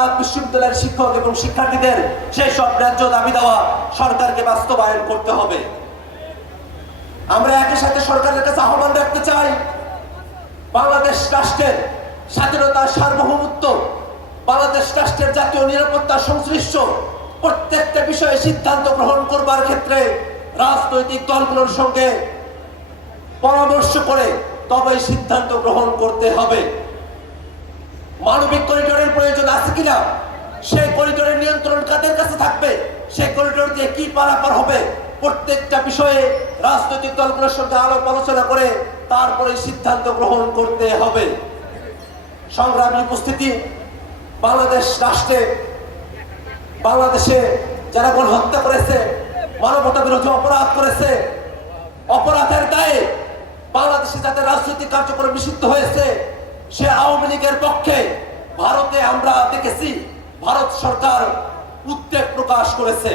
লাখ বিশ্ববিদ্যালয়ের শিক্ষক এবং শিক্ষার্থীদের সেই সব ন্যায্য দাবি দেওয়া সরকারকে বাস্তবায়ন করতে হবে। আমরা একই সাথে সরকারের কাছে আহ্বান রাখতে চাই, বাংলাদেশ রাষ্ট্রের স্বাধীনতা, সার্বভৌমত্ব, বাংলাদেশ রাষ্ট্রের জাতীয় নিরাপত্তা সংশ্লিষ্ট প্রত্যেকটা বিষয়ে সিদ্ধান্ত গ্রহণ করবার ক্ষেত্রে রাজনৈতিক দলগুলোর সঙ্গে পরামর্শ করে তবে সিদ্ধান্ত গ্রহণ করতে হবে। মানবিক করিডোরের প্রয়োজন আছে কিনা, সেই করিডোরের নিয়ন্ত্রণ কাদের কাছে থাকবে, সেই করিডোর দিয়ে কি পারাপার হবে, প্রত্যেকটা বিষয়ে রাজনৈতিক দলগুলোর সঙ্গে আলাপ আলোচনা করে তারপরে সিদ্ধান্ত গ্রহণ করতে হবে। সংগ্রামী উপস্থিতি, বাংলাদেশ রাষ্ট্রে, বাংলাদেশে যারা গণহত্যা করেছে, মানবতা বিরোধী অপরাধ করেছে, অপরাধের দায়ে বাংলাদেশে যাদের রাজনৈতিক কার্যক্রম নিষিদ্ধ হয়েছে, সে আওয়ামী লীগের পক্ষে ভারতে আমরা দেখেছি ভারত সরকার উদ্বেগ প্রকাশ করেছে।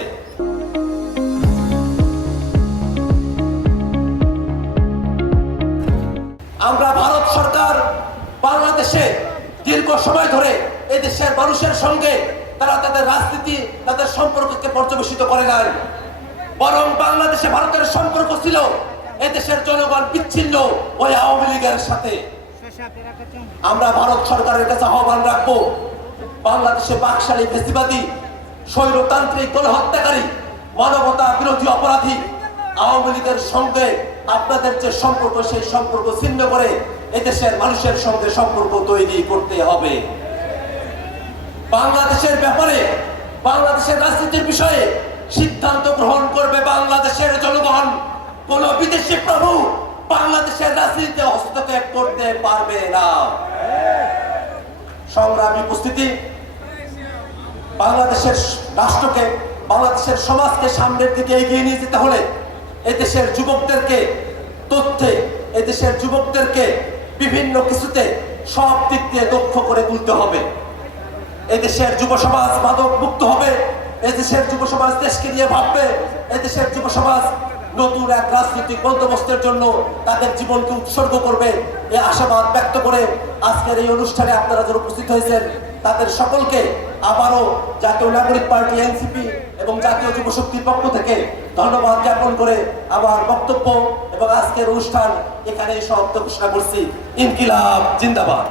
আমরা ভারত সরকার বাংলাদেশে দীর্ঘ সময় ধরে এই দেশের মানুষের সঙ্গে তারা তাদের রাজনীতি, তাদের সম্পর্ককে পর্যবেসিত করে নাই, বরং বাংলাদেশে ভারতের সম্পর্ক ছিল এদেশের জনগণ বিচ্ছিন্ন ওই আওয়ামী লীগের সাথে। আমরা ভারত সরকারের কাছে আহ্বান রাখবো, বাংলাদেশে বাকশালী ফ্যাসিবাদী, স্বৈরতান্ত্রিক, গণহত্যাকারী, মানবতা বিরোধী অপরাধী আওয়ামী লীগের সঙ্গে আপনাদের যে সম্পর্ক, সেই সম্পর্ক ছিন্ন করে এদেশের মানুষের সঙ্গে সম্পর্ক তৈরি করতে হবে। বাংলাদেশের ব্যাপারে, বাংলাদেশের রাজনীতির বিষয়ে সিদ্ধান্ত গ্রহণ করবে বাংলাদেশের জনগণ। কোন বিদেশি প্রভু বাংলাদেশের রাজনীতিতে হস্তক্ষেপ করতে পারবে না। সংগ্রামী উপস্থিতি, বাংলাদেশের রাষ্ট্রকে, বাংলাদেশের সমাজকে সামনের দিকে এগিয়ে নিয়ে যেতে হলে এদেশের যুবকদেরকে তথ্যে, এদেশের যুবকদেরকে বিভিন্ন কিছুতে সব দিক দিয়ে দক্ষ করে তুলতে হবে। এদেশের যুব সমাজ মাদক মুক্ত হবে, এদেশের যুব সমাজ দেশকে নিয়ে ভাববে, এদেশের যুব সমাজ নতুন এক রাজনৈতিক বন্দোবস্তের জন্য তাদের জীবনকে উৎসর্গ করবে। এই আশাবাদ ব্যক্ত করে আজকের এই অনুষ্ঠানে আপনারা যারা উপস্থিত হয়েছেন তাদের সকলকে আবারও জাতীয় নাগরিক পার্টি এনসিপি এবং জাতীয় যুব শক্তির পক্ষ থেকে ধন্যবাদ জ্ঞাপন করে আমার বক্তব্য এবং আজকের অনুষ্ঠান এখানেই সমাপ্ত ঘোষণা করছি। ইনকিলাব জিন্দাবাদ।